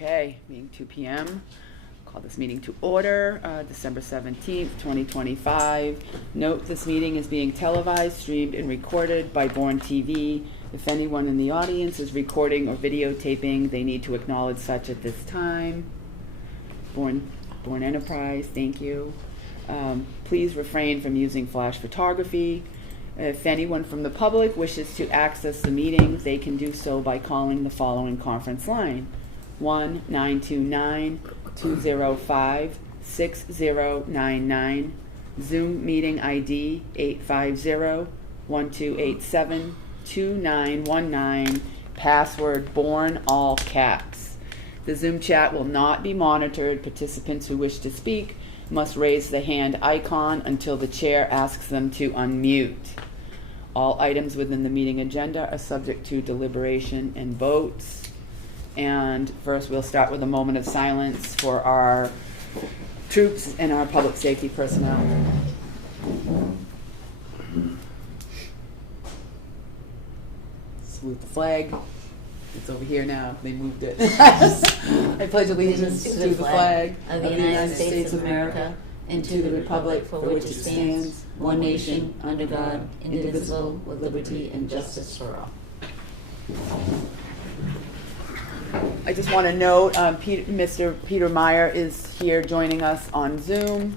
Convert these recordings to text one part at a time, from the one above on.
Okay, meeting 2 p.m. Call this meeting to order, December 17th, 2025. Note this meeting is being televised, streamed, and recorded by Bourne TV. If anyone in the audience is recording or videotaping, they need to acknowledge such at this time. Bourne Enterprise, thank you. Please refrain from using flash photography. If anyone from the public wishes to access the meeting, they can do so by calling the following conference line: 1-929-205-6099, Zoom meeting ID 850-1287-2919, password Bourne, all caps. The Zoom chat will not be monitored. Participants who wish to speak must raise the hand icon until the chair asks them to unmute. All items within the meeting agenda are subject to deliberation and votes. And first we'll start with a moment of silence for our troops and our public safety personnel. Salute the flag. It's over here now. They moved it. I pledge allegiance to the flag of the United States of America and to the republic for which it stands, one nation, under God, indivisible, with liberty and justice for all. I just want to note, Mr. Peter Meyer is here joining us on Zoom,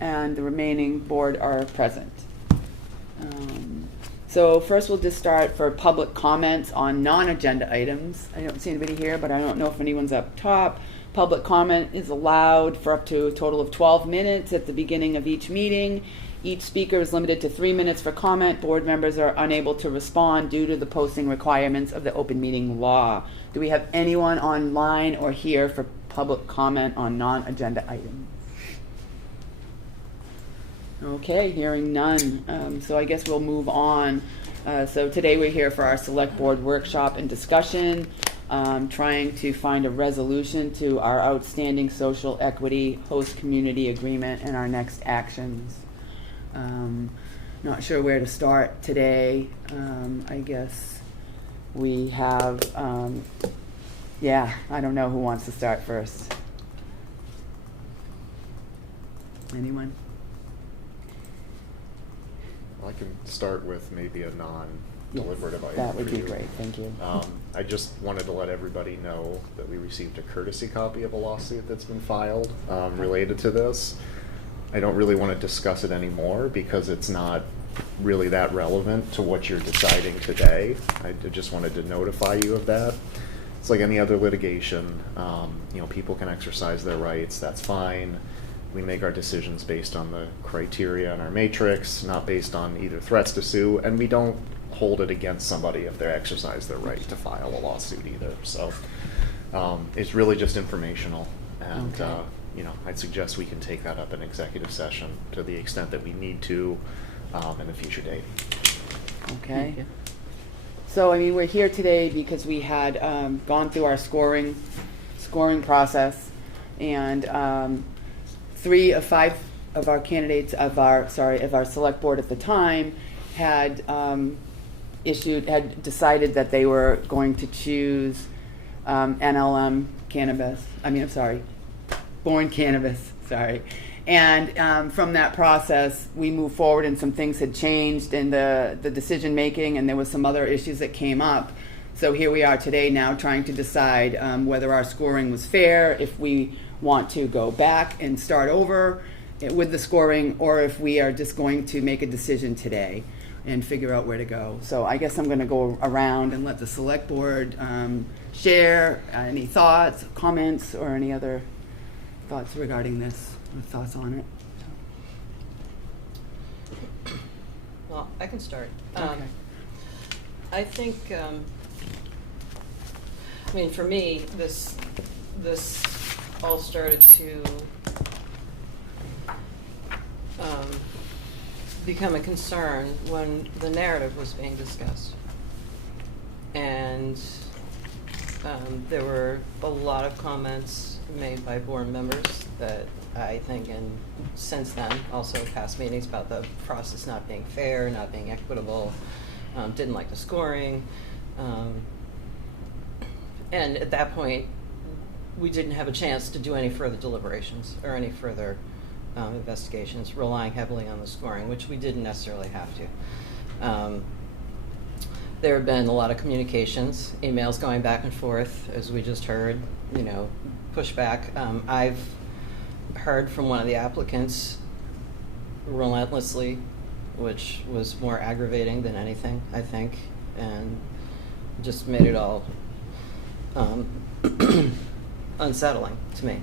and the remaining board are present. So first we'll just start for public comments on non-agenda items. I don't see anybody here, but I don't know if anyone's up top. Public comment is allowed for up to a total of 12 minutes at the beginning of each meeting. Each speaker is limited to 3 minutes for comment. Board members are unable to respond due to the posting requirements of the open meeting law. Do we have anyone online or here for public comment on non-agenda items? Okay, hearing none. So I guess we'll move on. So today we're here for our select board workshop and discussion, trying to find a resolution to our outstanding social equity host community agreement and our next actions. Not sure where to start today. I guess we have, I don't know who wants to start first. Anyone? I can start with maybe a non-deliberative item. That would be great, thank you. I just wanted to let everybody know that we received a courtesy copy of a lawsuit that's been filed related to this. I don't really want to discuss it anymore because it's not really that relevant to what you're deciding today. I just wanted to notify you of that. It's like any other litigation. People can exercise their rights, that's fine. We make our decisions based on the criteria in our matrix, not based on either threats to sue, and we don't hold it against somebody if they exercise their right to file a lawsuit either. So it's really just informational, and okay. I'd suggest we can take that up in executive session to the extent that we need to in a future date. Okay. So we're here today because we had gone through our scoring process, and 3 of 5 of our candidates of our select board at the time had decided that they were going to choose NLM cannabis. Bourne cannabis. Sorry. And from that process, we moved forward, and some things had changed in the decision making, and there was some other issues that came up. So here we are today now trying to decide whether our scoring was fair, if we want to go back and start over with the scoring, or if we are just going to make a decision today and figure out where to go. So I guess I'm going to go around and let the select board share any thoughts, comments, or any other thoughts regarding this, or thoughts on it. Well, I can start. Okay. I think, for me, this all started to become a concern when the narrative was being discussed. And there were a lot of comments made by board members that I think, and since then, also past meetings, about the process not being fair, not being equitable, didn't like the scoring. And at that point, we didn't have a chance to do any further deliberations or any further investigations, relying heavily on the scoring, which we didn't necessarily have to. There have been a lot of communications, emails going back and forth, as we just heard, pushback. I've heard from one of the applicants relentlessly, which was more aggravating than anything, I think, and just made it all unsettling to me.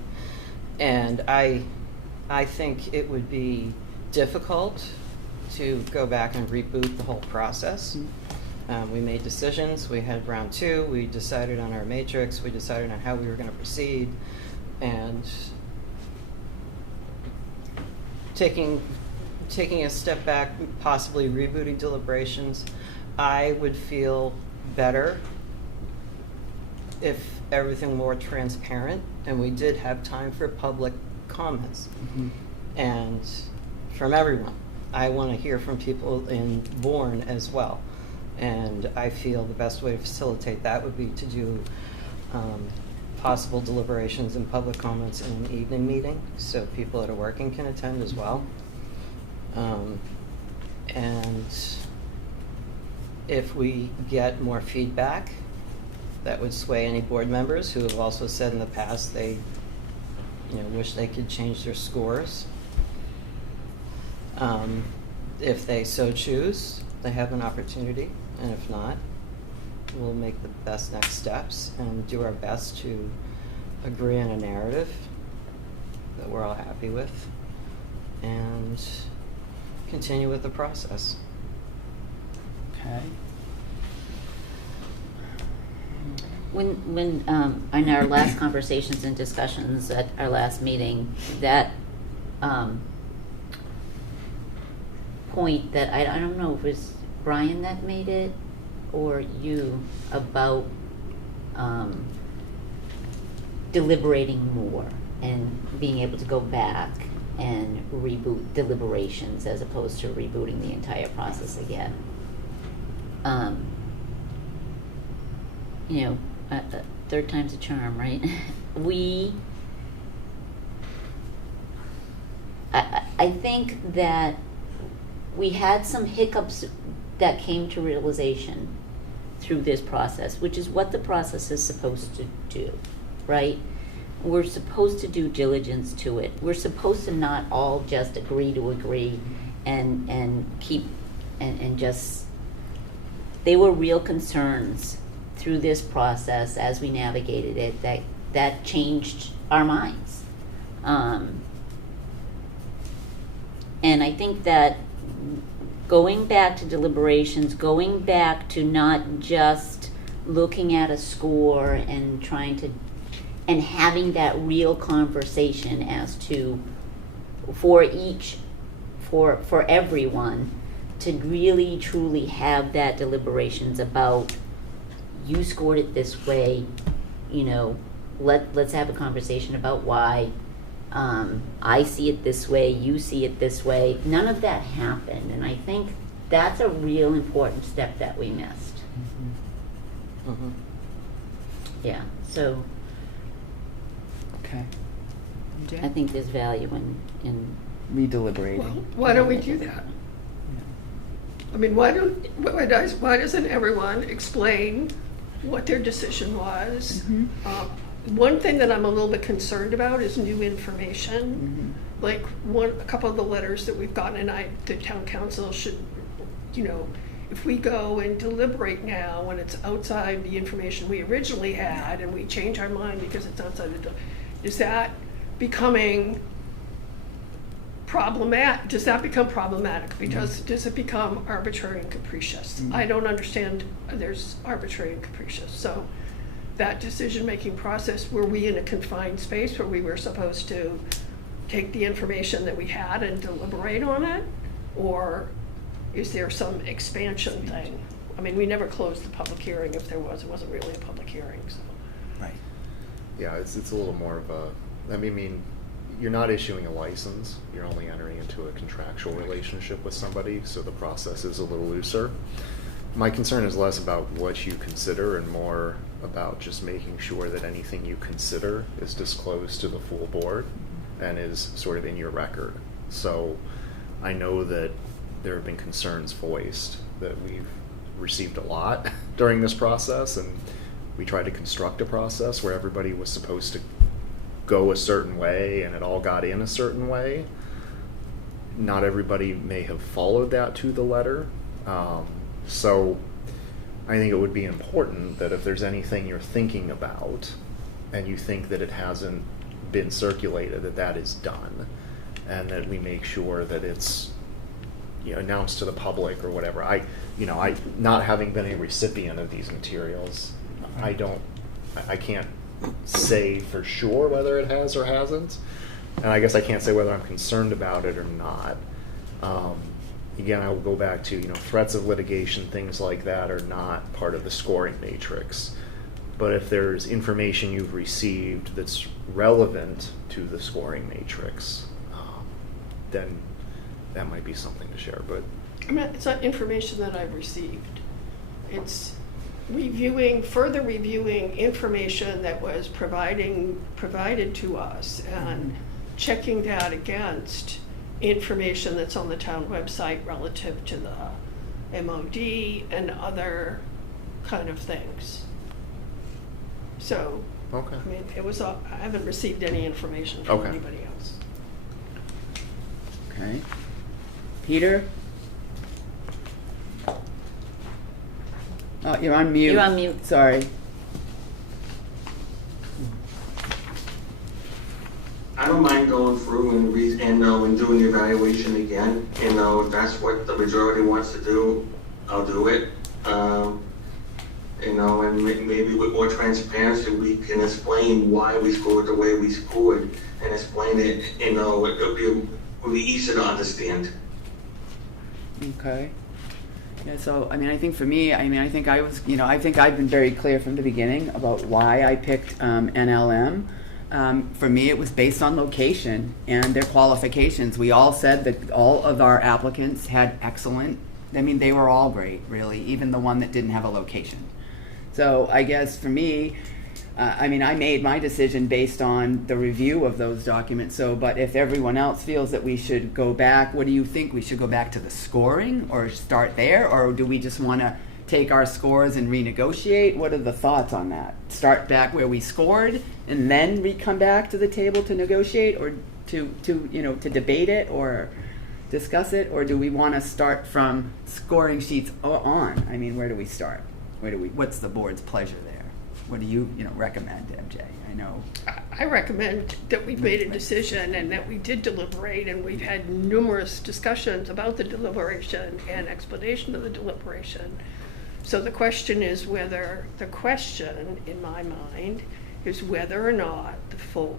And I think it would be difficult to go back and reboot the whole process. We made decisions. We had round 2. We decided on our matrix. We decided on how we were going to proceed. And taking a step back, possibly rebooting deliberations, I would feel better if everything were transparent and we did have time for public comments. And from everyone. I want to hear from people in Bourne as well. And I feel the best way to facilitate that would be to do possible deliberations and public comments in an evening meeting so people that are working can attend as well. And if we get more feedback, that would sway any board members who have also said in the past they wish they could change their scores. If they so choose, they have an opportunity, and if not, we'll make the best next steps and do our best to agree on a narrative that we're all happy with and continue with the process. Okay. When in our last conversations and discussions at our last meeting, that point that I don't know if it was Brian that made it or you about deliberating more and being able to go back and reboot deliberations as opposed to rebooting the entire process again. Third time's a charm, right? I think that we had some hiccups that came to realization through this process, which is what the process is supposed to do, right? We're supposed to do diligence to it. We're supposed to not all just agree to agree and keep and just, they were real concerns through this process as we navigated it that changed our minds. And I think that going back to deliberations, going back to not just looking at a score and trying to, and having that real conversation as to, for everyone, to really truly have that deliberations about, you scored it this way, let's have a conversation about why. I see it this way, you see it this way. None of that happened, and I think that's a real important step that we missed. Yeah, so Okay. I think there's value in Redeliberating. Well, why don't we do that? I mean, why doesn't everyone explain what their decision was? One thing that I'm a little bit concerned about is new information. Like a couple of the letters that we've gotten, and the town council should, if we go and deliberate now when it's outside the information we originally had, and we change our mind because it's outside is that becoming problematic? Does that become problematic? Because does it become arbitrary and capricious? I don't understand. There's arbitrary and capricious. So that decision-making process, were we in a confined space where we were supposed to take the information that we had and deliberate on it? Or is there some expansion thing? I mean, we never closed the public hearing. If there was, it wasn't really a public hearing. So. Right. Yeah, it's a little more of a, I mean, you're not issuing a license, you're only entering into a contractual relationship with somebody, so the process is a little looser. My concern is less about what you consider and more about just making sure that anything you consider is disclosed to the full board and is sort of in your record. So I know that there have been concerns voiced that we've received a lot during this process, and we tried to construct a process where everybody was supposed to go a certain way and it all got in a certain way. Not everybody may have followed that to the letter. So I think it would be important that if there's anything you're thinking about and you think that it hasn't been circulated, that that is done, and that we make sure that it's, you know, announced to the public or whatever. I not having been a recipient of these materials, I can't say for sure whether it has or hasn't, and I guess I can't say whether I'm concerned about it or not. Again, I will go back to, threats of litigation, things like that are not part of the scoring matrix. But if there's information you've received that's relevant to the scoring matrix, then that might be something to share. But I mean, it's not information that I've received. It's further reviewing information that was provided to us and checking that against information that's on the town website relative to the MOD and other kind of things. So, okay. I mean, I haven't received any information from Okay. anybody else. Okay. Peter? Oh, you're on mute. You're on mute. Sorry. I don't mind going through and doing the evaluation again. If that's what the majority wants to do, I'll do it. And maybe with more transparency, we can explain why we scored the way we scored and explain it. It'll be easier to understand. Okay. Yeah, so, I think for me, I think I think I've been very clear from the beginning about why I picked NLM. For me, it was based on location and their qualifications. We all said that all of our applicants had excellent, they were all great, really, even the one that didn't have a location. So I guess for me, I made my decision based on the review of those documents. So, but if everyone else feels that we should go back, what do you think? We should go back to the scoring or start there? Or do we just want to take our scores and renegotiate? What are the thoughts on that? Start back where we scored and then we come back to the table to negotiate, or to debate it or discuss it? Or do we want to start from scoring sheets on? Where do we start? What's the board's pleasure there? What do you recommend, MJ? I know. I recommend that we've made a decision and that we did deliberate, and we've had numerous discussions about the deliberation and explanation of the deliberation. So the question, in my mind, is whether or not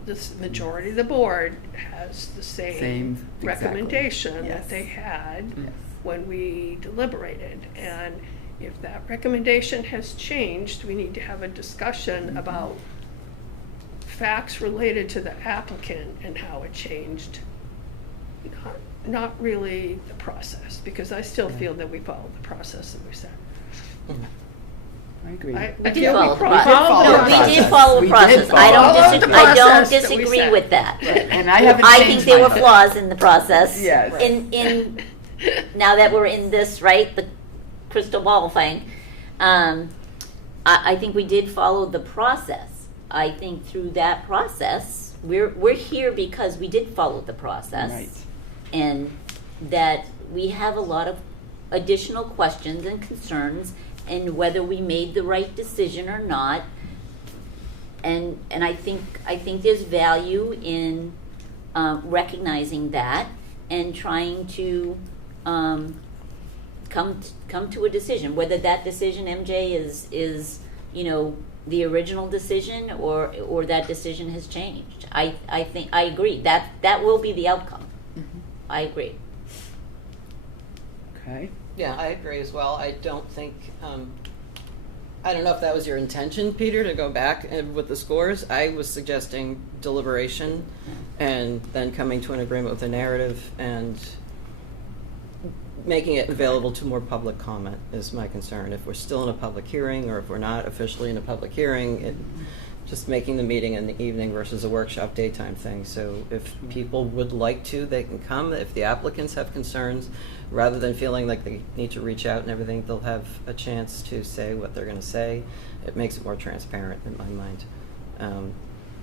this majority of the board has the same recommendation exactly. Yes. that they had Yes. when we deliberated. And if that recommendation has changed, we need to have a discussion about facts related to the applicant and how it changed. Not really the process, because I still feel that we followed the process that we set. I agree. We did follow the process. process. We did follow the We did process. follow I the don't process. disagree That we with that. And I haven't I think changed there were my vote. flaws in the process. Yes. In now that we're in this, right, the crystal ball thing, I think we did follow the process. I think through that process, we're here because we did follow the process. Right. And that we have a lot of additional questions and concerns, and whether we made the right decision or not. And I think there's value in recognizing that and trying to come to a decision. Whether that decision, MJ, is the original decision or that decision has changed. I think I agree that will be the outcome. Mm-hmm. I agree. Okay. Yeah, I agree as well. I don't think, I don't know if that was your intention, Peter, to go back with the scores. I was suggesting deliberation and then coming to an agreement with the narrative and making it available to more public comment is my concern. If we're still in a public hearing, or if we're not officially in a public hearing, just making the meeting in the evening versus a workshop daytime thing. So if people would like to, they can come. If the applicants have concerns, rather than feeling like they need to reach out and everything, they'll have a chance to say what they're going to say. It makes it more transparent in my mind.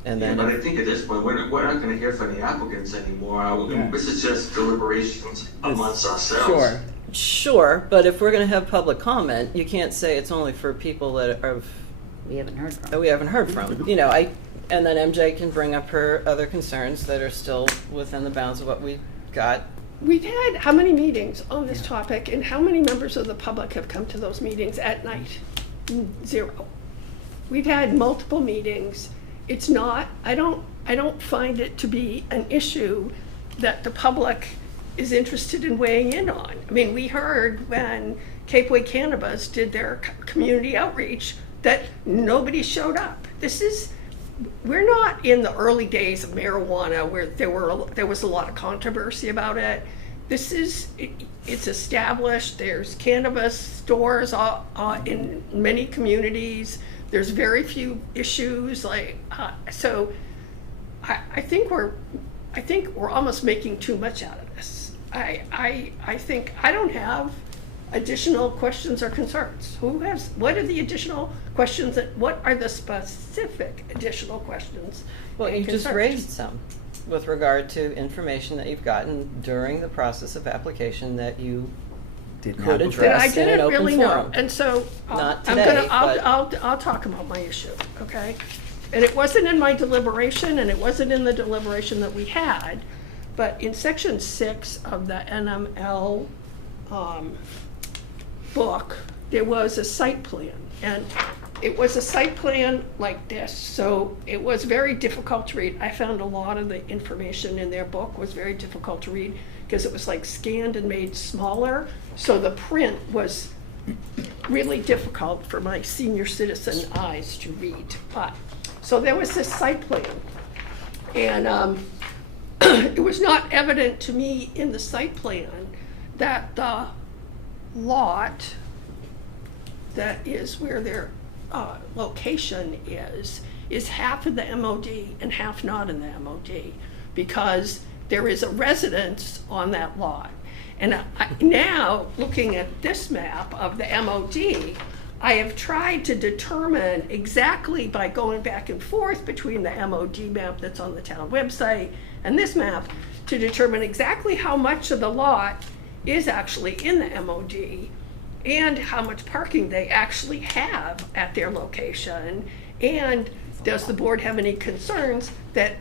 And Yeah, then but I think at this point, we're not going to hear from the applicants anymore. Yeah. This is just deliberations amongst ourselves. Sure, but if we're going to have public comment, you can't say it's only for people that are We haven't heard from. that we haven't heard from. You know, and then MJ can bring up her other concerns that are still within the bounds of what we got. We've had how many meetings on this topic, and how many members of the public have come to those meetings at night? 0. We've had multiple meetings. It's not, I don't find it to be an issue that the public is interested in weighing in on. I mean, we heard when Cape Way Cannabis did their community outreach that nobody showed up. We're not in the early days of marijuana where there was a lot of controversy about it. It's established. There's cannabis stores in many communities. There's very few issues. So I think we're almost making too much out of this. I think I don't have additional questions or concerns. What are the additional questions, what are the specific additional questions? Well, and you just concerns? raised some with regard to information that you've gotten during the process of application that you Did not could before. That I address in an didn't open really know, forum. and so Not I'm today, gonna, but- I'll talk about my issue, okay? And it wasn't in my deliberation, and it wasn't in the deliberation that we had, but in section 6 of the NML book, there was a site plan, and it was a site plan like this, so it was very difficult to read. I found a lot of the information in their book was very difficult to read because it was like scanned and made smaller, so the print was really difficult for my senior citizen eyes to read. But so there was this site plan, and it was not evident to me in the site plan that the lot that is where their location is half in the MOD and half not in the MOD, because there is a residence on that lot. And now, looking at this map of the MOD, I have tried to determine exactly by going back and forth between the MOD map that's on the town website and this map to determine exactly how much of the lot is actually in the MOD and how much parking they actually have at their location. And does the board have any concerns that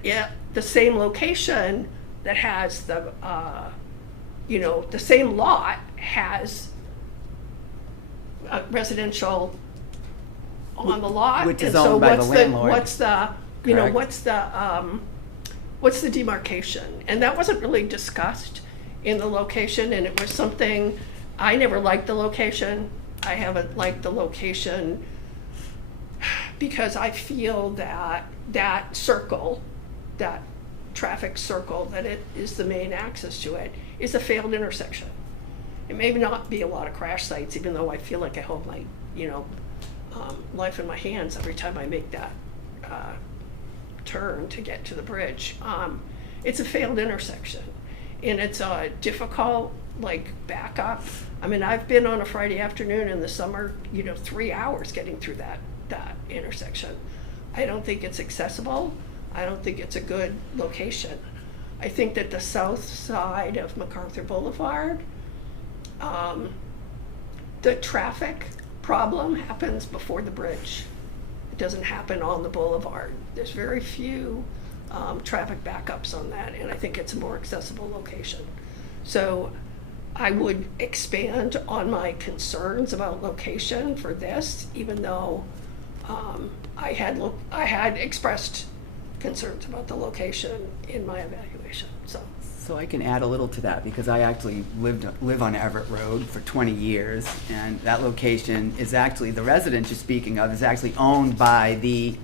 the same location that has the same lot has residential on the lot? Which is And so owned by the what's landlord. what's the demarcation? And that wasn't really discussed in the location, and it was something, I never liked the location. I haven't liked the location because I feel that that circle, that traffic circle, that it is the main access to it, is a failed intersection. It may not be a lot of crash sites, even though I feel like I hold my, life in my hands every time I make that turn to get to the bridge. It's a failed intersection, and it's a difficult, backup. I mean, I've been on a Friday afternoon in the summer, 3 hours getting through that intersection. I don't think it's accessible. I don't think it's a good location. I think that the south side of MacArthur Boulevard, the traffic problem happens before the bridge. It doesn't happen on the boulevard. There's very few traffic backups on that, and I think it's a more accessible location. So I would expand on my concerns about location for this, even though I had expressed concerns about the location in my evaluation. So I can add a little to that, because I actually live on Everett Road for 20 years, and that location is actually, the residence you're speaking of is actually owned by the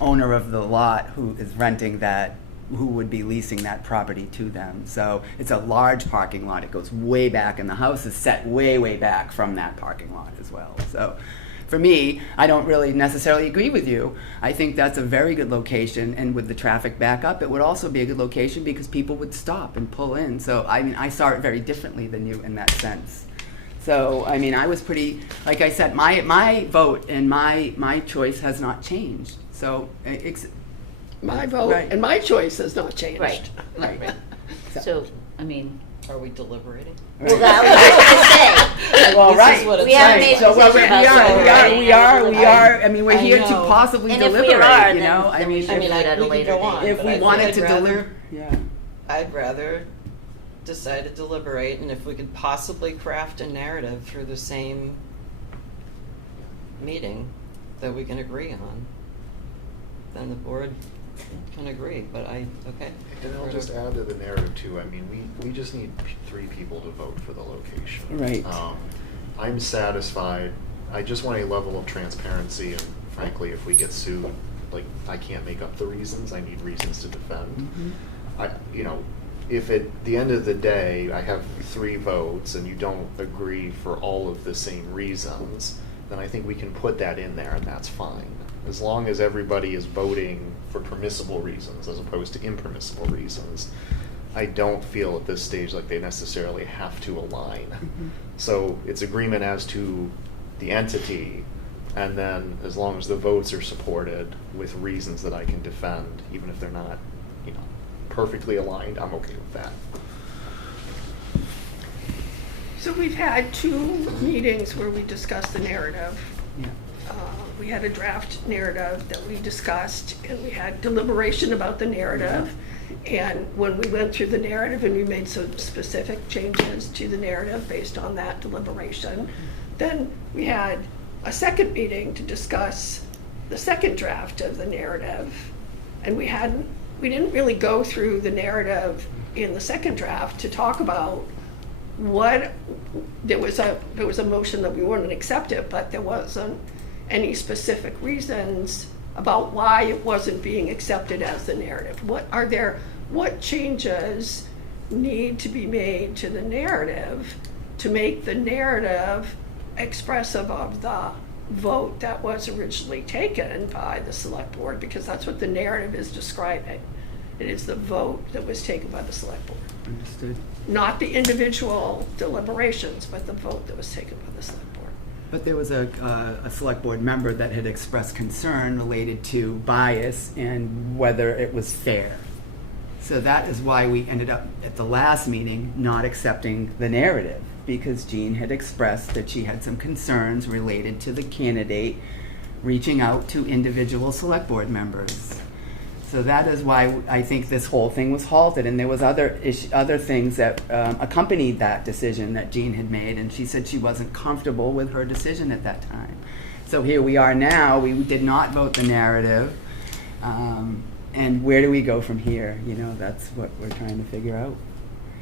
owner of the lot who is renting that who would be leasing that property to them. So it's a large parking lot. It goes way back, and the house is set way, way back from that parking lot as well. So for me, I don't really necessarily agree with you. I think that's a very good location, and with the traffic backup, it would also be a good location because people would stop and pull in. So I mean, I saw it very differently than you in that sense. So I mean, I was pretty, like I said, my vote and my choice has not changed. So My vote Right. and my choice has not changed. Right, right. So, I mean, Are we deliberating? well, that was what I was Well, This right. is what it's We haven't like. made So well, decision we about are, deliberating. we are. I mean, we're I here to know. possibly And if we deliberate. are, You then- know, then we should I mean, do it at a we can later go on, date. if but we I think wanted I'd to rather- deliver, yeah. I'd rather decide to deliberate, and if we could possibly craft a narrative through the same meeting that we can agree on, then the board can agree, but okay. And I'll just add to the narrative too, I mean, we just need 3 people to vote for the location. Right. I'm satisfied, I just want a level of transparency, and frankly, if we get sued, like, I can't make up the reasons, I need reasons to defend. You know, if at the end of the day, I have 3 votes and you don't agree for all of the same reasons, then I think we can put that in there and that's fine. As long as everybody is voting for permissible reasons as opposed to impermissible reasons, I don't feel at this stage like they necessarily have to align. So it's agreement as to the entity, and then as long as the votes are supported with reasons that I can defend, even if they're not, you know, perfectly aligned, I'm okay with that. So we've had 2 meetings where we discussed the narrative. Yeah. We had a draft narrative that we discussed, and we had deliberation about the narrative. And when we went through the narrative and we made some specific changes to the narrative based on that deliberation, then we had a second meeting to discuss the second draft of the narrative. And we didn't really go through the narrative in the second draft to talk about what, there was a motion that we wouldn't accept it, but there wasn't any specific reasons about why it wasn't being accepted as the narrative. What changes need to be made to the narrative to make the narrative expressive of the vote that was originally taken by the select board? Because that's what the narrative is describing. It is the vote that was taken by the select board. Understood. Not the individual deliberations, but the vote that was taken by the select board. But there was a select board member that had expressed concern related to bias and whether it was fair. So that is why we ended up at the last meeting not accepting the narrative, because Jean had expressed that she had some concerns related to the candidate reaching out to individual select board members. So that is why I think this whole thing was halted, and there was other things that accompanied that decision that Jean had made, and she said she wasn't comfortable with her decision at that time. So here we are now. We did not vote the narrative, and where do we go from here? You know, that's what we're trying to figure out.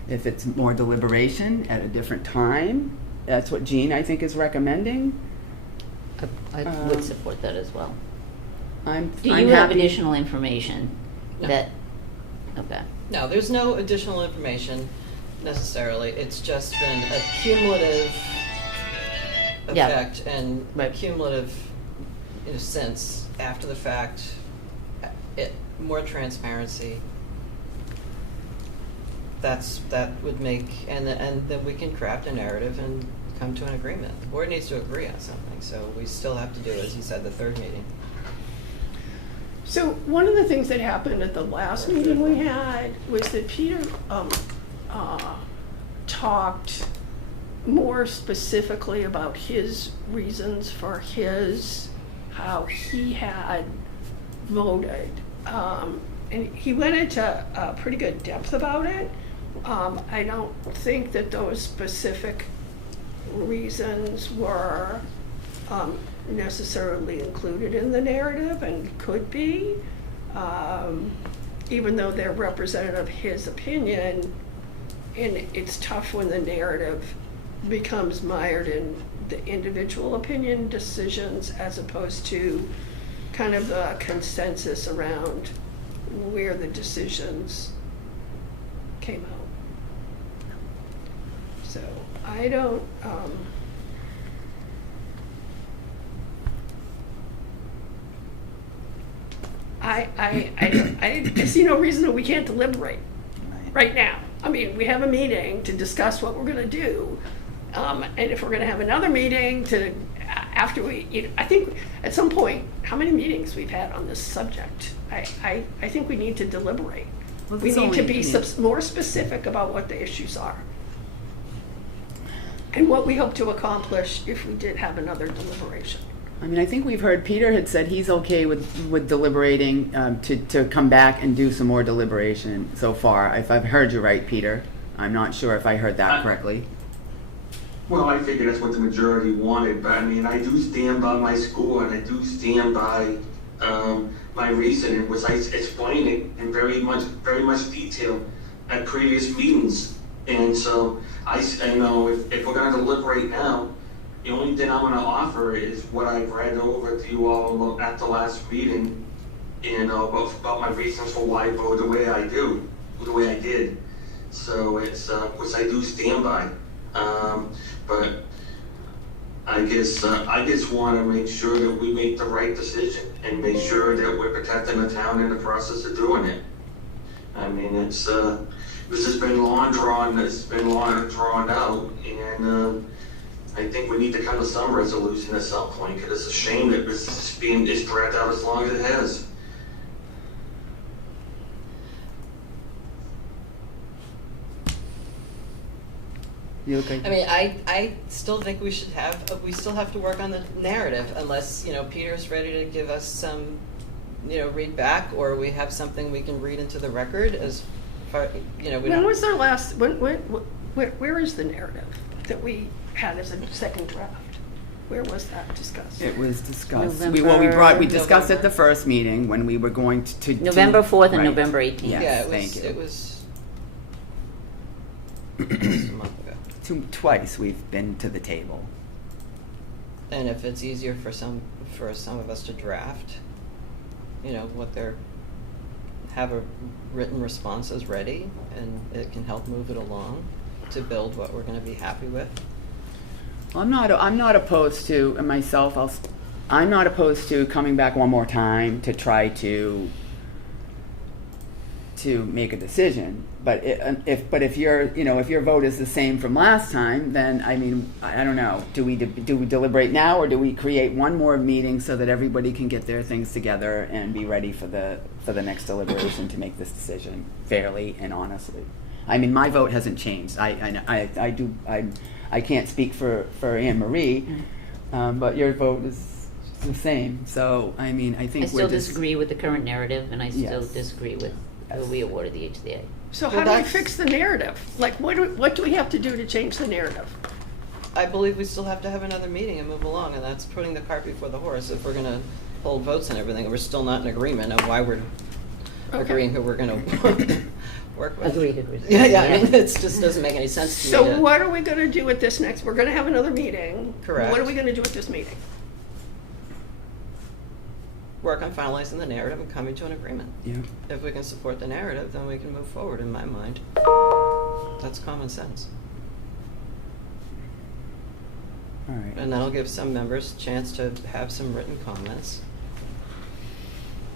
If it's more deliberation at a different time, that's what Jean, I think, is recommending. I would support that as well. I'm Do I'm you have happy. additional information No. that, okay. No, there's no additional information necessarily. It's just been a cumulative Yeah. effect and Right. cumulative, in a sense, after the fact, more transparency. That would make, and then we can craft a narrative and come to an agreement. The board needs to agree on something, so we still have to do, as you said, the third meeting. So one of the things that happened at the last meeting we had was that Peter talked more specifically about his reasons for how he had voted. And he went into pretty good depth about it. I don't think that those specific reasons were necessarily included in the narrative, and could be, even though they're representative of his opinion. And it's tough when the narrative becomes mired in the individual opinion decisions as opposed to kind of the consensus around where the decisions came out. So I don't, I see no reason that we can't deliberate right now. I mean, we have a meeting to discuss what we're gonna do. And if we're gonna have another meeting to, after we, I think at some point, how many meetings we've had on this subject? I think we need to deliberate. Well, We it's need to only- be yeah. more specific about what the issues are. And what we hope to accomplish if we did have another deliberation. I mean, I think we've heard, Peter had said he's okay with deliberating, to come back and do some more deliberation so far. If I've heard you right, Peter, I'm not sure if I heard that correctly. Well, I figure that's what the majority wanted, but I mean, I do stand by my score, and I do stand by my reasoning, which I explained it in very much detail at previous meetings. And so I know if we're going to deliberate now, the only thing I'm going to offer is what I've read over to you all at the last meeting, and about my reasons for why I voted the way I did. So it's which I do stand by. But I just want to make sure that we make the right decision and make sure that we're protecting the town in the process of doing it. I mean, this has been long drawn out, and I think we need to come to some resolution at some point, because it's a shame that it's dragged out as long as it has. You okay? I mean, I still think we still have to work on the narrative, unless, Peter's ready to give us some, read back, or we have something we can read into the record as far, we When don't. was our last, where is the narrative that we had as a second draft? Where was that discussed? It was discussed. November- We discussed at November. the first meeting when we were going to. November 4th and right. November 18th. Yes, Yeah, thank you. it was almost a month ago. Twice we've been to the table. And if it's easier for some of us to draft, what have a written responses ready, and it can help move it along to build what we're going to be happy with. I'm not opposed to, and myself, I'm not opposed to coming back one more time to try to make a decision. But if your vote is the same from last time, then I mean, I don't know. Do we deliberate now, or do we create one more meeting so that everybody can get their things together and be ready for the next deliberation to make this decision fairly and honestly? I mean, my vote hasn't changed. I can't speak for Anne Marie, but your vote is the same. So I mean, I think I still we're just, disagree with the current narrative, and I still Yes. disagree with who we awarded the HCA. So Well, how do we that's- fix the narrative? Like, what do we have to do to change the narrative? I believe we still have to have another meeting and move along, and that's putting the cart before the horse. If we're going to hold votes and everything, and we're still not in agreement of why we're Okay. agreeing who we're going to work with. Agree. Yeah, I mean, it just doesn't make any sense to me. So what are we gonna do at this next, we're gonna have another meeting. Correct. What are we gonna do at this meeting? Work on finalizing the narrative and coming to an agreement. yeah. If we can support the narrative, then we can move forward, in my mind. That's common sense. All right. And that'll give some members a chance to have some written comments.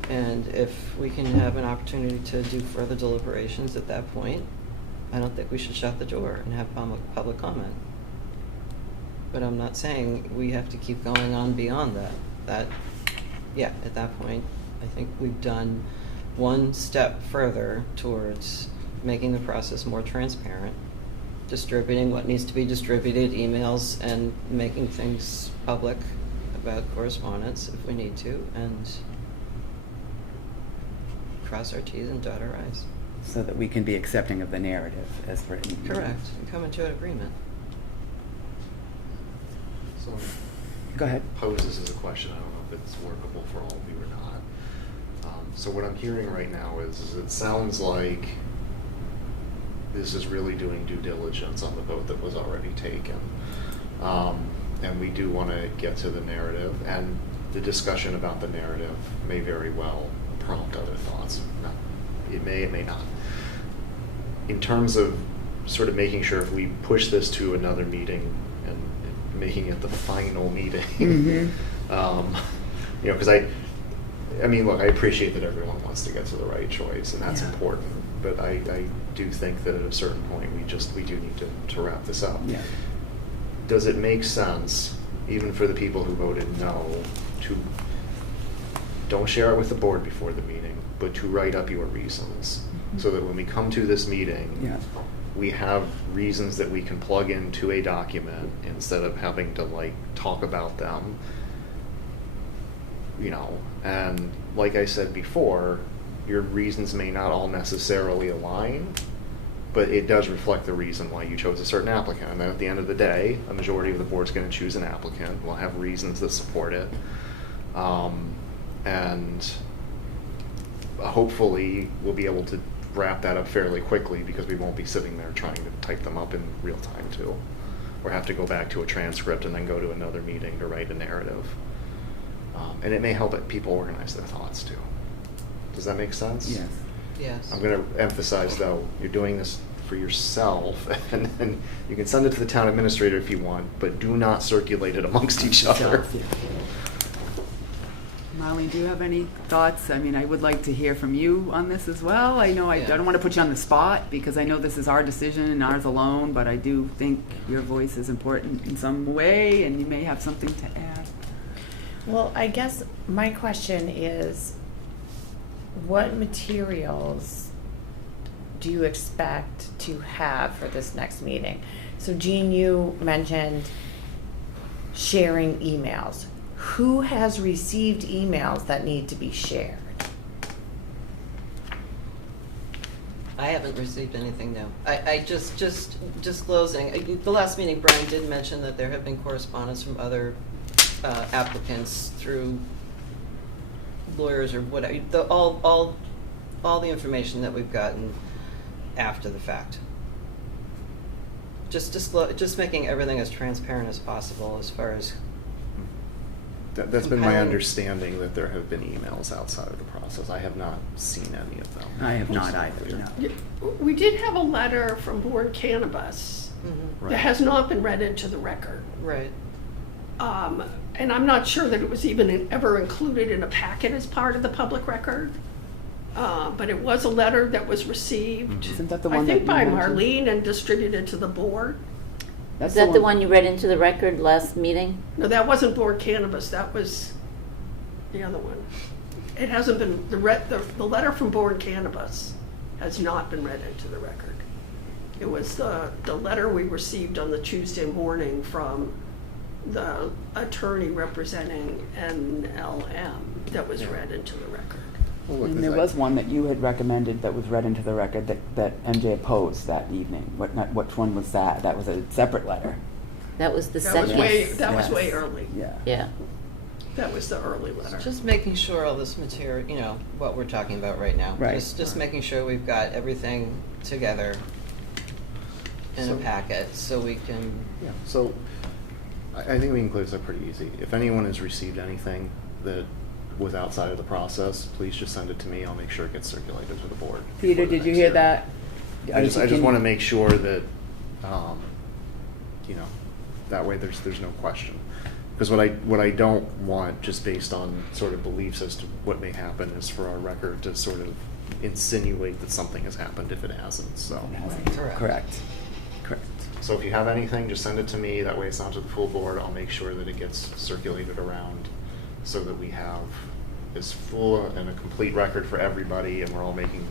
And if we can have an opportunity to do further deliberations at that point, I don't think we should shut the door and have public comment. But I'm not saying we have to keep going on beyond that. Yeah, at that point, I think we've done one step further towards making the process more transparent, distributing what needs to be distributed, emails, and making things public about correspondence if we need to, and cross our T's and dot our I's. So that we can be accepting of the narrative as written. Correct, and come into an agreement. So Go ahead. pose this as a question. I don't know if it's workable for all of you or not. So what I'm hearing right now is it sounds like this is really doing due diligence on the vote that was already taken. And we do want to get to the narrative, and the discussion about the narrative may very well prompt other thoughts. No, it may not. In terms of sort of making sure if we push this to another meeting and making it the final meeting, you know, because I mean, look, I appreciate that everyone wants to get to the right choice, and that's important. But I do think that at a certain point, we do need to wrap this up. Yeah. Does it make sense, even for the people who voted no, to don't share it with the board before the meeting, but to write up your reasons, so that when we come to this meeting, we have reasons that we can plug into a document instead of having to like talk about them, you know? And like I said before, your reasons may not all necessarily align, but it does reflect the reason why you chose a certain applicant. And then at the end of the day, a majority of the board's going to choose an applicant. We'll have reasons that support it. And hopefully we'll be able to wrap that up fairly quickly, because we won't be sitting there trying to type them up in real time too, or have to go back to a transcript and then go to another meeting to write a narrative. And it may help people organize their thoughts too. Does that make sense? Yes. Yes. I'm going to emphasize, though, you're doing this for yourself, and then you can send it to the town administrator if you want, but do not circulate it amongst each other. Marlene, do you have any thoughts? I mean, I would like to hear from you on this as well. I know I don't want to put you on the spot, because I know this is our decision and ours alone, but I do think your voice is important in some way, and you may have something to add. Well, I guess my question is, what materials do you expect to have for this next meeting? So Jean, you mentioned sharing emails. Who has received emails that need to be shared? I haven't received anything, no. I just disclosing, the last meeting, Brian did mention that there have been correspondence from other applicants through lawyers or whatever, all the information that we've gotten after the fact. Just making everything as transparent as possible as far as That's been my compiling. understanding, that there have been emails outside of the process. I have not seen any of them. I have not either, no. We did have a letter from Bourne Cannabis Mhm. that has not been read into the record. Right. And I'm not sure that it was even ever included in a packet as part of the public record. But it was a letter that was received, Isn't that the I one think that by you mentioned? Marlene, and distributed to the board. That's Is that the one you read into the record last meeting? No, that wasn't Bourne Cannabis, that was the other one. It hasn't been, the letter from Bourne Cannabis has not been read into the record. It was the letter we received on the Tuesday morning from the attorney representing NLM that was read into the record. Well, look, And there was one that you had recommended that was read into the record that MJ opposed that evening. Which one was that? That was a separate letter. That was the That was second. that was Yes. way early. Yeah. Yeah. That was the early letter. Just making sure all this material, you know, what we're talking about right now. Right. Just making sure we've got everything together in a packet, so we can. Yeah, so I think we can clear this up pretty easy. If anyone has received anything that was outside of the process, please just send it to me. I'll make sure it gets circulated to the board. Peter, before the did you next hear hearing. that? I just want to make sure that, you know, that way there's no question. Because what I don't want, just based on sort of beliefs as to what may happen, is for our record to sort of insinuate that something has happened if it hasn't. So, Correct. Correct. so if you have anything, just send it to me. That way it's not to the full board. I'll make sure that it gets circulated around, so that we have as full and a complete record for everybody, and we're all making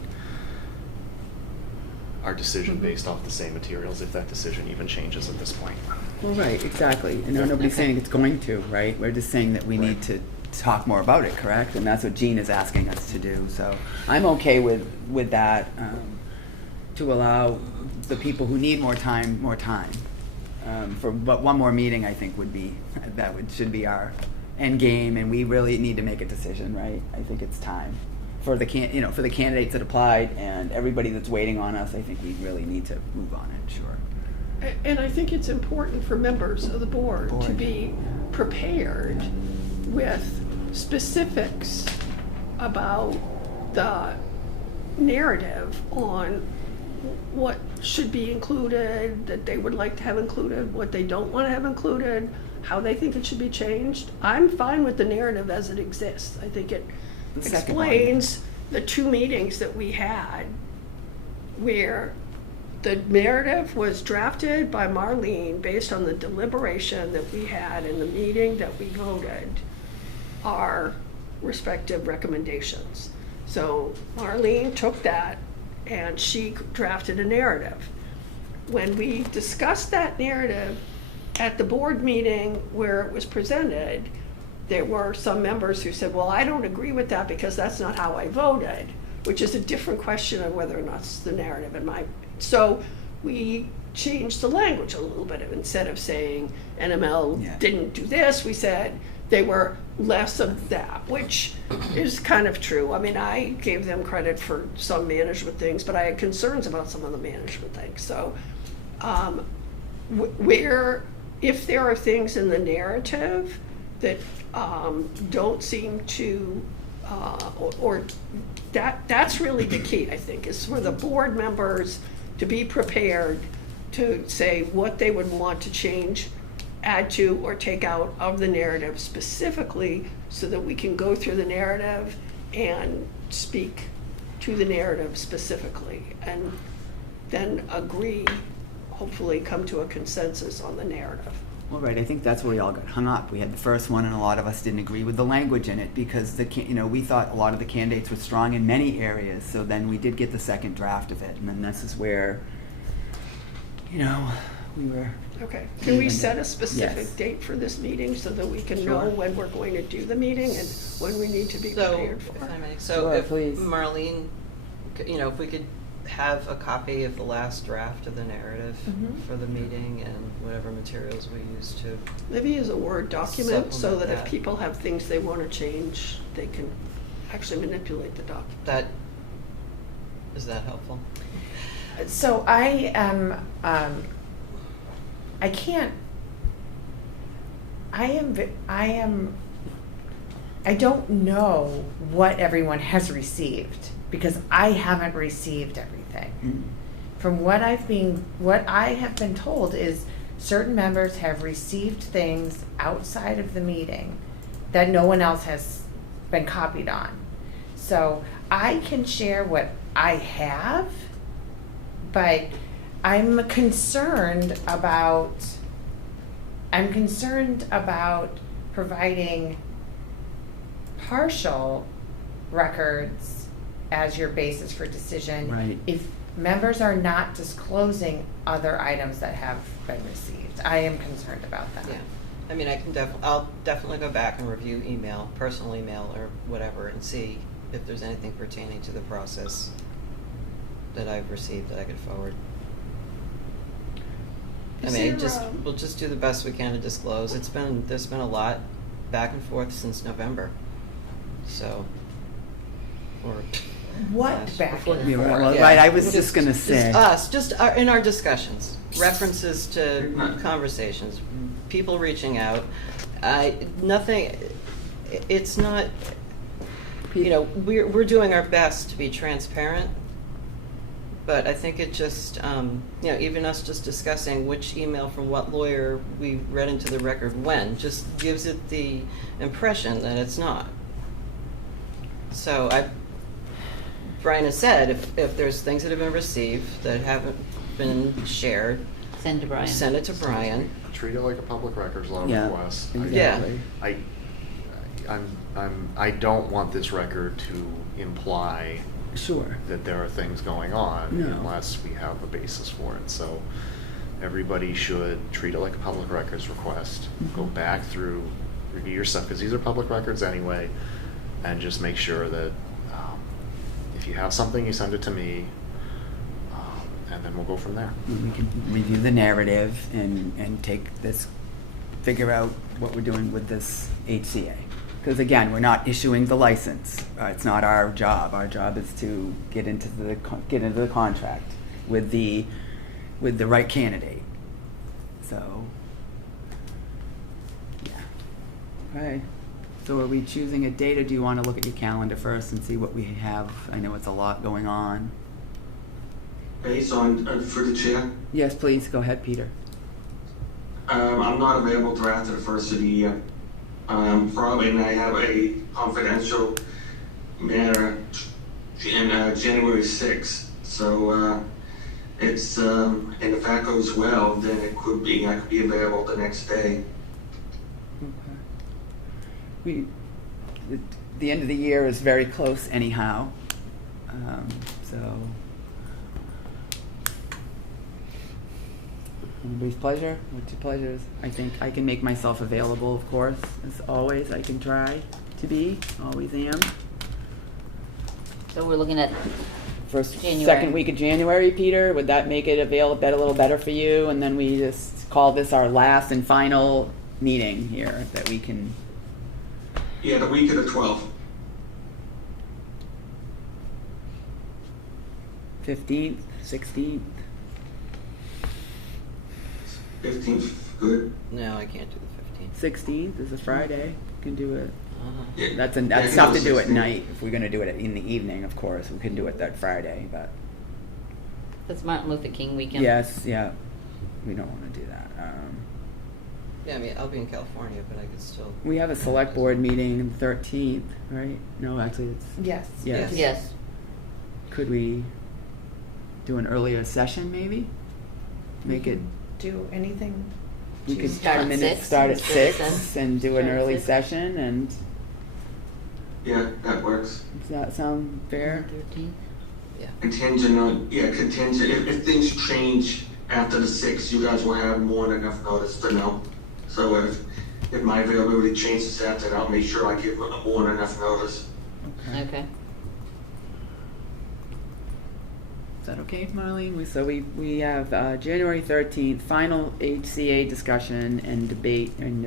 our decision based off the same materials, if that decision even changes at this point. Well, right, exactly. And nobody's saying it's going to, right? We're just saying that we need to talk more about it, correct? And that's what Jean is asking us to do. So I'm okay with that, to allow the people who need more time. But one more meeting, I think, should be our end game, and we really need to make a decision, right? I think it's time for the candidates that applied and everybody that's waiting on us. I think we really need to move on it. Sure. And I think it's important for members of the board to be prepared with specifics about the narrative on what should be included, that they would like to have included, what they don't want to have included, how they think it should be changed. I'm fine with the narrative as it exists. I think it The second one. explains the 2 meetings that we had where the narrative was drafted by Marlene based on the deliberation that we had in the meeting that we voted our respective recommendations. So Marlene took that and she drafted a narrative. When we discussed that narrative at the board meeting where it was presented, there were some members who said, well, I don't agree with that because that's not how I voted, which is a different question of whether or not it's the narrative in my. So we changed the language a little bit. Instead of saying NML Yeah. didn't do this, we said they were less of that, which is kind of true. I mean, I gave them credit for some management things, but I had concerns about some of the management things. So where, if there are things in the narrative that don't seem to, or that's really the key, I think, is for the board members to be prepared to say what they would want to change, add to, or take out of the narrative specifically, so that we can go through the narrative and speak to the narrative specifically, and then agree, hopefully come to a consensus on the narrative. Well, right, I think that's where we all got hung up. We had the first one, and a lot of us didn't agree with the language in it because we thought a lot of the candidates were strong in many areas. So then we did get the second draft of it, and then this is where, we were. Okay, can we Even- set a specific yes. date for this meeting so that we can Sure. know when we're going to do the meeting and when we need to be prepared for If I it? may, Sure, if please. Marlene, if we could have a copy of the last draft of the narrative Mhm. for the meeting and whatever materials we use to, Maybe as a Word document, so that Supplement if that. people have things they want to change, they can actually manipulate the document. is that helpful? So I am, I can't, I don't know what everyone has received because I haven't received everything. Mm. From what I have been told is certain members have received things outside of the meeting that no one else has been copied on. So I can share what I have, but I'm concerned about providing partial records as your basis for decision. Right. If members are not disclosing other items that have been received. I am concerned about that. Yeah, I mean, I'll definitely go back and review personal email or whatever, and see if there's anything pertaining to the process that I've received that I could forward. Is there, We'll just do the best we can to disclose. There's been a lot back and forth since November, so, or. What gosh, back before and Yeah, before, well, yeah. right, I was just gonna say. In our discussions, references to conversations, people reaching out, it's not, we're doing our best to be transparent, but I think it just, even us just discussing which email from what lawyer we read into the record when, just gives it the impression that it's not. So Brian has said, if there's things that have been received that haven't been shared, Send to Brian. send it to Brian. Treat it like a public records law Yeah, request. exactly. I don't want this record to imply Sure. that there are things going on No. unless we have a basis for it. So everybody should treat it like a public records request. Go back through, review your stuff, because these are public records anyway, and just make sure that if you have something, you send it to me, and then we'll go from there. We can review the narrative and figure out what we're doing with this HCA. Because again, we're not issuing the license. It's not our job. Our job is to get into the contract with the right candidate. So, yeah. Right. So are we choosing a date, or do you want to look at your calendar first and see what we have? I know it's a lot going on. Based on, for the chair, Yes, please, go ahead, Peter. I'm not available till after the first of the year. Probably, and I have a confidential matter in January 6th. So it's, and if that goes well, then I could be available the next day. Okay. The end of the year is very close anyhow, so. Anybody's pleasure? What's your pleasures? I think I can make myself available, of course, as always. I can try to be, always am. So we're looking at First, January. second week of January, Peter, would that make it a little better for you? And then we just call this our last and final meeting here that we can. Yeah, the week of the 12th. 15th, 16th. 15th, good. No, I can't do the 15th. 16th is a Friday. Can do it. Yeah, That's yeah, tough to it's do at 16th. night. If we're gonna do it in the evening, of course, we can do it that Friday. But that's Martin Luther King weekend. yes, yeah, we don't want to do that. Yeah, I mean, I'll be in California, but I could still. We have a select board meeting the 13th, right? No, actually, it's Yes. yes. Yes. Could we do an earlier session, maybe? Make it. Do anything. We could Start at come in 6, and start at instead of 6 7. and do an Start at early 6. session. And Yeah, that works. does that sound fair? 13th. Contingent on, contingent. If things change after the 6th, you guys will have more than enough notice to know. So if my availability changes after that, I'll make sure I give more than enough notice. Okay. Is that okay, Marlene? So we have January 13th, final HCA discussion and debate and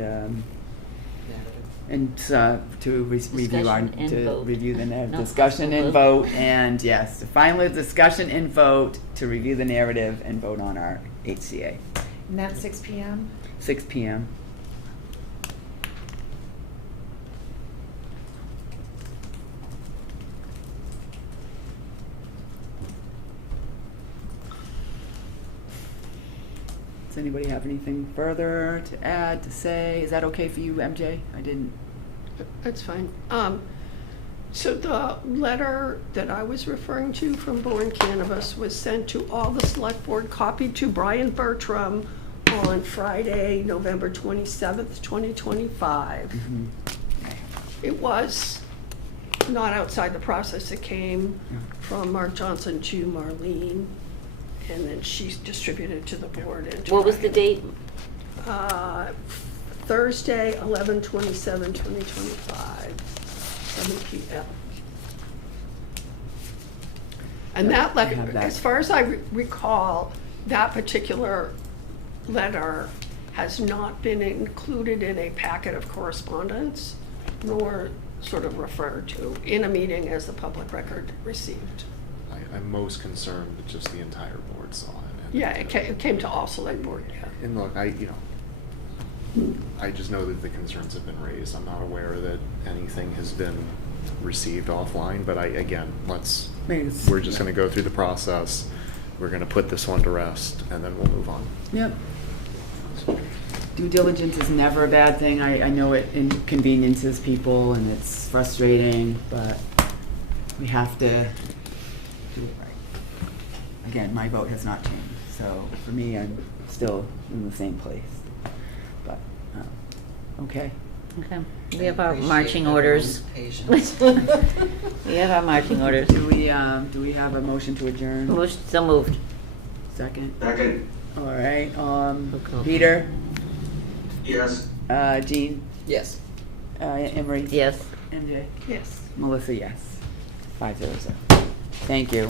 to review our, Discussion and to vote. review the No, discussion possible and vote. vote, and yes, the final discussion and vote to review the narrative and vote on our HCA. And that's 6 p.m. 6 p.m. Does anybody have anything further to add, to say? Is that okay for you, MJ? I didn't. That's fine. So the letter that I was referring to from Bourne Cannabis was sent to all the select board, copied to Brian Bertram on Friday, November 27th, 2025. It was not outside the process. It came from Mark Johnson to Marlene, and then she distributed it to the board. And to What was the Brian. date? Thursday, 11/27/2025, 7 p.m. And that I letter, have that. as far as I recall, that particular letter has not been included in a packet of correspondence, nor sort of referred to in a meeting as the public record received. I'm most concerned that just the entire board saw it. And, Yeah, it came to all select board, yeah. And look, I just know that the concerns have been raised. I'm not aware that anything has been received offline, but we're just gonna go through the process. We're gonna put this one to rest, and then we'll move on. Yep. Due diligence is never a bad thing. I know it inconveniences people and it's frustrating, but we have to do it right. Again, my vote has not changed, so for me, I'm still in the same place. But, okay. Okay. We have our Appreciate marching everyone's orders. patience. We have our marching orders. Do we have a motion to adjourn? Motion, so moved. Second? Second, All right, call. Peter, yes. Jean, Yes. Emery? Yes. MJ? Yes. Melissa, yes. 500. Thank you.